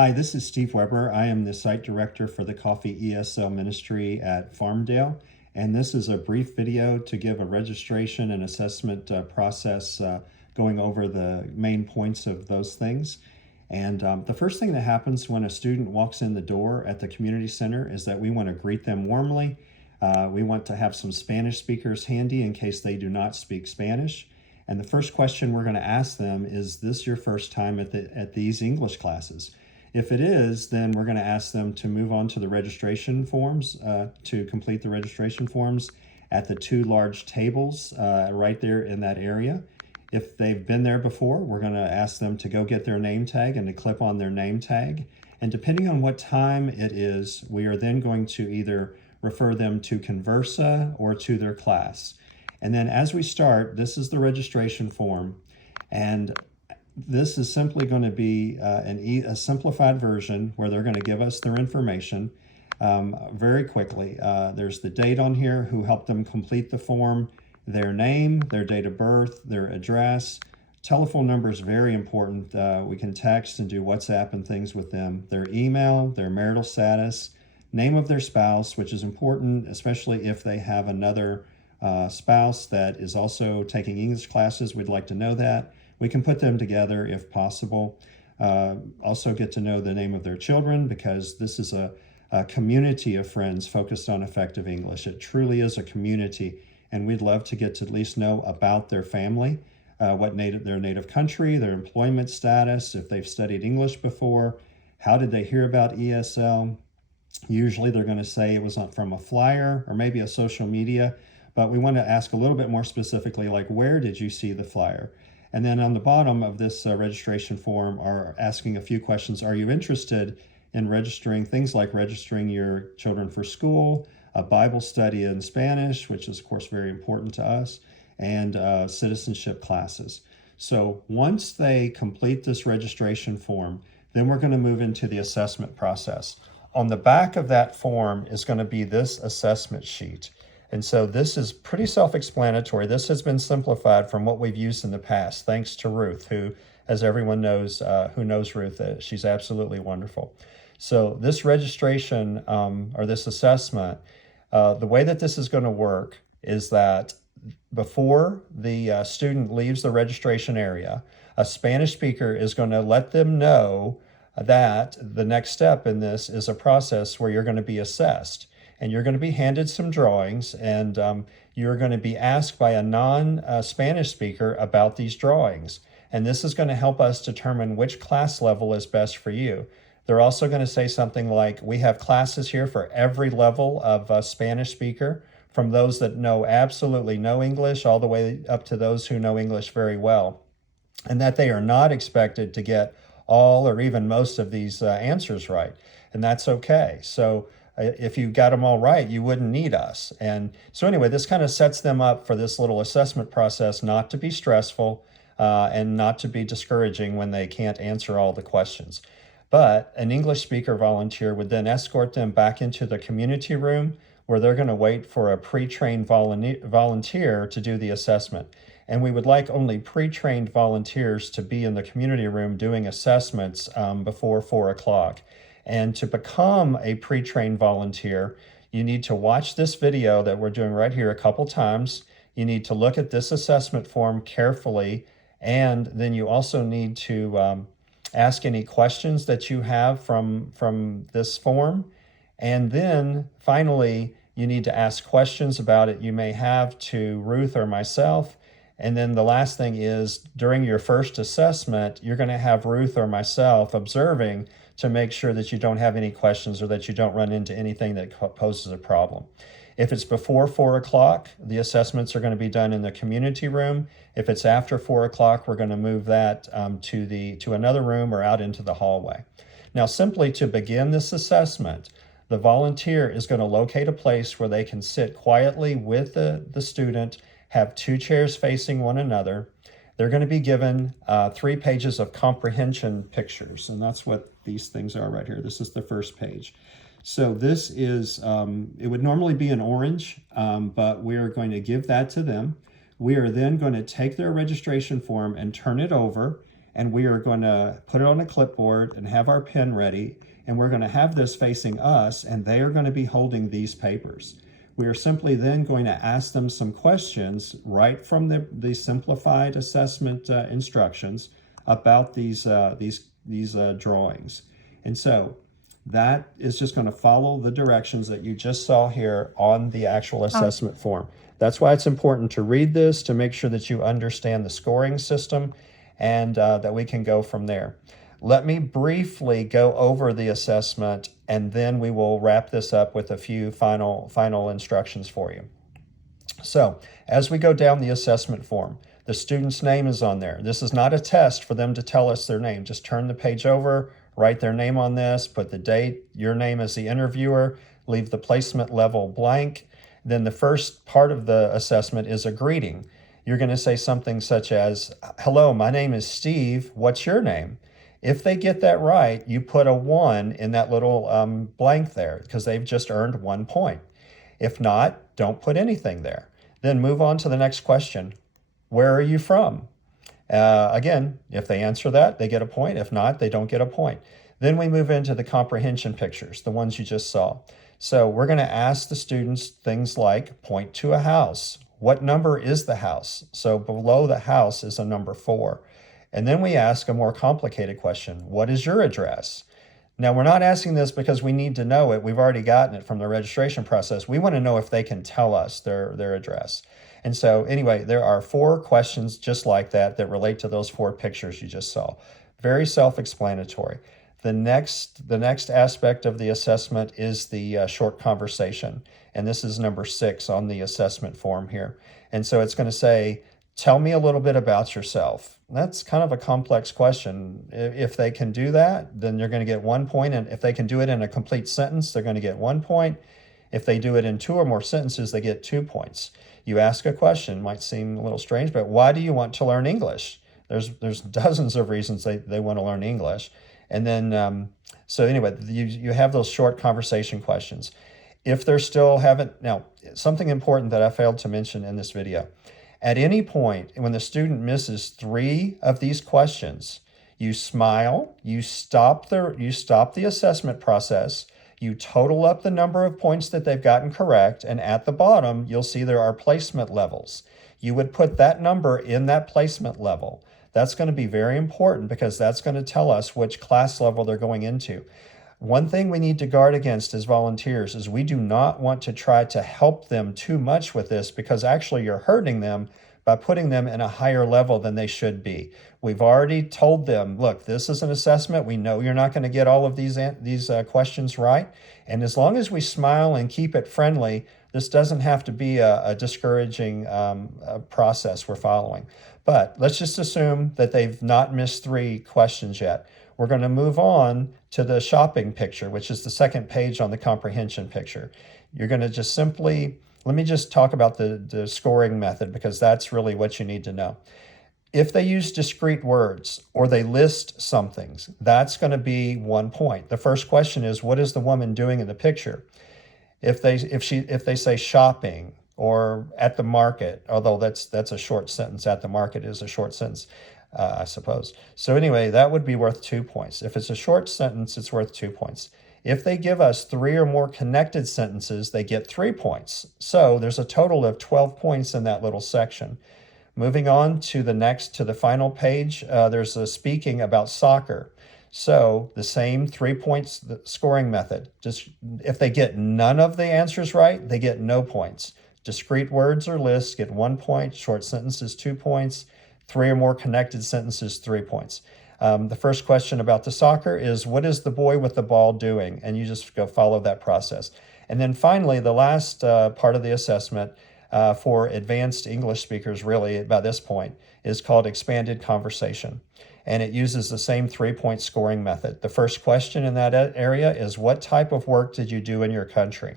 Hi, this is Steve Weber. I am the site director for the Coffee ESL Ministry at Farmdale, and this is a brief video to give a registration and assessment process going over the main points of those things. And the first thing that happens when a student walks in the door at the community center is that we want to greet them warmly. We want to have some Spanish speakers handy in case they do not speak Spanish. And the first question we're going to ask them is this your first time at these English classes? If it is, then we're going to ask them to move on to the registration forms, to complete the registration forms at the two large tables right there in that area. If they've been there before, we're going to ask them to go get their name tag and to clip on their name tag. And depending on what time it is, we are then going to either refer them to Conversa or to their class. And then as we start, this is the registration form. And this is simply going to be a simplified version where they're going to give us their information very quickly. There's the date on here, who helped them complete the form, their name, their date of birth, their address. Telephone number is very important. We can text and do WhatsApp and things with them. Their email, their marital status, name of their spouse, which is important, especially if they have another spouse that is also taking English classes. We'd like to know that. We can put them together if possible. Also get to know the name of their children, because this is a community of friends focused on effective English. It truly is a community, and we'd love to get to at least know about their family, their native country, their employment status, if they've studied English before, how did they hear about ESL. Usually they're going to say it was from a flyer or maybe a social media, but we want to ask a little bit more specifically, like, where did you see the flyer? And then on the bottom of this registration form are asking a few questions. Are you interested in registering things like registering your children for school, a Bible study in Spanish, which is of course very important to us, and citizenship classes. So once they complete this registration form, then we're going to move into the assessment process. On the back of that form is going to be this assessment sheet. And so this is pretty self-explanatory. This has been simplified from what we've used in the past, thanks to Ruth, who, as everyone knows, who knows Ruth, she's absolutely wonderful. So this registration or this assessment, the way that this is going to work is that before the student leaves the registration area, a Spanish speaker is going to let them know that the next step in this is a process where you're going to be assessed. And you're going to be handed some drawings, and you're going to be asked by a non-Spanish speaker about these drawings. And this is going to help us determine which class level is best for you. They're also going to say something like, we have classes here for every level of a Spanish speaker, from those that know absolutely no English all the way up to those who know English very well. And that they are not expected to get all or even most of these answers right. And that's okay. So if you got them all right, you wouldn't need us. And so anyway, this kind of sets them up for this little assessment process not to be stressful and not to be discouraging when they can't answer all the questions. But an English speaker volunteer would then escort them back into the community room, where they're going to wait for a pre-trained volunteer to do the assessment. And we would like only pre-trained volunteers to be in the community room doing assessments before 4 o'clock. And to become a pre-trained volunteer, you need to watch this video that we're doing right here a couple times. You need to look at this assessment form carefully, and then you also need to ask any questions that you have from this form. And then finally, you need to ask questions about it you may have to Ruth or myself. And then the last thing is, during your first assessment, you're going to have Ruth or myself observing to make sure that you don't have any questions or that you don't run into anything that poses a problem. If it's before 4 o'clock, the assessments are going to be done in the community room. If it's after 4 o'clock, we're going to move that to another room or out into the hallway. Now, simply to begin this assessment, the volunteer is going to locate a place where they can sit quietly with the student, have two chairs facing one another. They're going to be given 3 pages of comprehension pictures, and that's what these things are right here. This is the first page. So this is, it would normally be an orange, but we're going to give that to them. We are then going to take their registration form and turn it over, and we are going to put it on a clipboard and have our pen ready, and we're going to have this facing us, and they are going to be holding these papers. We are simply then going to ask them some questions right from the simplified assessment instructions about these drawings. And so that is just going to follow the directions that you just saw here on the actual assessment form. That's why it's important to read this, to make sure that you understand the scoring system, and that we can go from there. Let me briefly go over the assessment, and then we will wrap this up with a few final instructions for you. So as we go down the assessment form, the student's name is on there. This is not a test for them to tell us their name. Just turn the page over, write their name on this, put the date, your name as the interviewer, leave the placement level blank. Then the first part of the assessment is a greeting. You're going to say something such as, "Hello, my name is Steve. What's your name?" If they get that right, you put a 1 in that little blank there, because they've just earned 1 point. If not, don't put anything there. Then move on to the next question. Where are you from? Again, if they answer that, they get a point. If not, they don't get a point. Then we move into the comprehension pictures, the ones you just saw. So we're going to ask the students things like, point to a house. What number is the house? So below the house is a number 4. And then we ask a more complicated question. What is your address? Now, we're not asking this because we need to know it. We've already gotten it from the registration process. We want to know if they can tell us their address. And so anyway, there are 4 questions just like that relate to those 4 pictures you just saw. Very self-explanatory. The next aspect of the assessment is the short conversation. And this is number 6 on the assessment form here. And so it's going to say, tell me a little bit about yourself. That's kind of a complex question. If they can do that, then you're going to get 1 point. And if they can do it in a complete sentence, they're going to get 1 point. If they do it in 2 or more sentences, they get 2 points. You ask a question, might seem a little strange, but why do you want to learn English? There's dozens of reasons they want to learn English. And then, so anyway, you have those short conversation questions. If they're still haven't, now, something important that I failed to mention in this video. At any point, when the student misses 3 of these questions, you smile, you stop the assessment process, you total up the number of points that they've gotten correct, and at the bottom, you'll see there are placement levels. You would put that number in that placement level. That's going to be very important because that's going to tell us which class level they're going into. One thing we need to guard against as volunteers is we do not want to try to help them too much with this, because actually you're hurting them by putting them in a higher level than they should be. We've already told them, look, this is an assessment. We know you're not going to get all of these questions right. And as long as we smile and keep it friendly, this doesn't have to be a discouraging process we're following. But let's just assume that they've not missed 3 questions yet. We're going to move on to the shopping picture, which is the second page on the comprehension picture. You're going to just simply, let me just talk about the scoring method, because that's really what you need to know. If they use discrete words or they list some things, that's going to be 1 point. The first question is, what is the woman doing in the picture? If they say shopping or at the market, although that's a short sentence, at the market is a short sentence, I suppose. So anyway, that would be worth 2 points. If it's a short sentence, it's worth 2 points. If they give us 3 or more connected sentences, they get 3 points. So there's a total of 12 points in that little section. Moving on to the final page, there's a speaking about soccer. So the same 3 points scoring method. Just if they get none of the answers right, they get no points. Discrete words or lists get 1 point, short sentences 2 points, 3 or more connected sentences 3 points. The first question about the soccer is, what is the boy with the ball doing? And you just go follow that process. And then finally, the last part of the assessment for advanced English speakers, really, by this point, is called expanded conversation. And it uses the same 3-point scoring method. The first question in that area is, what type of work did you do in your country?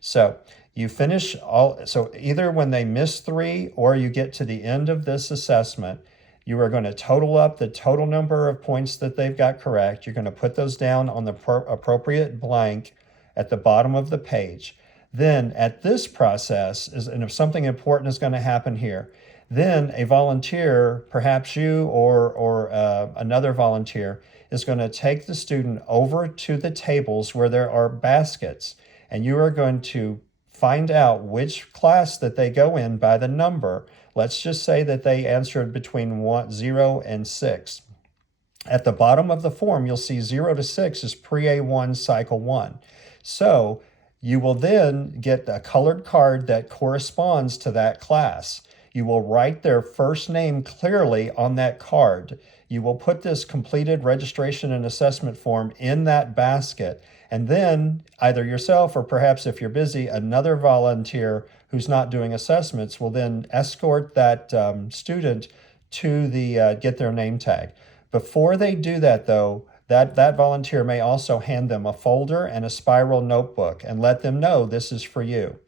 So you finish so either when they miss 3 or you get to the end of this assessment, you are going to total up the total number of points that they've got correct. You're going to put those down on the appropriate blank at the bottom of the page. Then at this process, and if something important is going to happen here, Then a volunteer, perhaps you or another volunteer, is going to take the student over to the tables where there are baskets, and you are going to find out which class that they go in by the number. Let's just say that they answered between 0 and 6. At the bottom of the form, you'll see 0 to 6 is pre-A1 Cycle 1. So you will then get a colored card that corresponds to that class. You will write their first name clearly on that card. You will put this completed registration and assessment form in that basket, and then either yourself or perhaps if you're busy, another volunteer who's not doing assessments will then escort that student to the get their name tag. Before they do that, though, that volunteer may also hand them a folder and a spiral notebook and let them know this is for you.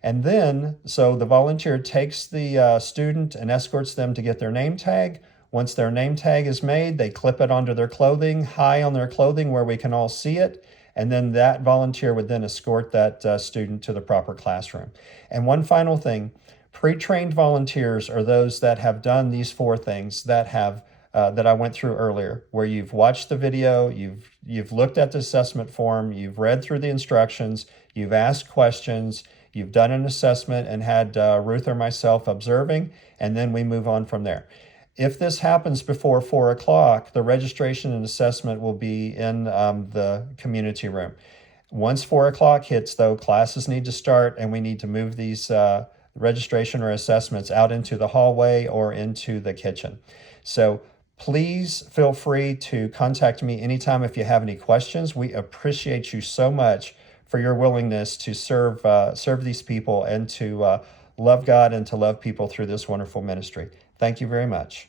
And then, so the volunteer takes the student and escorts them to get their name tag. Once their name tag is made, they clip it onto their clothing, high on their clothing where we can all see it. And then that volunteer would then escort that student to the proper classroom. And one final thing, pre-trained volunteers are those that have done these 4 things that I went through earlier, where you've watched the video, you've looked at the assessment form, you've read through the instructions, you've asked questions, you've done an assessment and had Ruth or myself observing, and then we move on from there. If this happens before 4 o'clock, the registration and assessment will be in the community room. Once 4 o'clock hits, though, classes need to start and we need to move these registration or assessments out into the hallway or into the kitchen. So please feel free to contact me anytime if you have any questions. We appreciate you so much for your willingness to serve these people and to love God and to love people through this wonderful ministry. Thank you very much.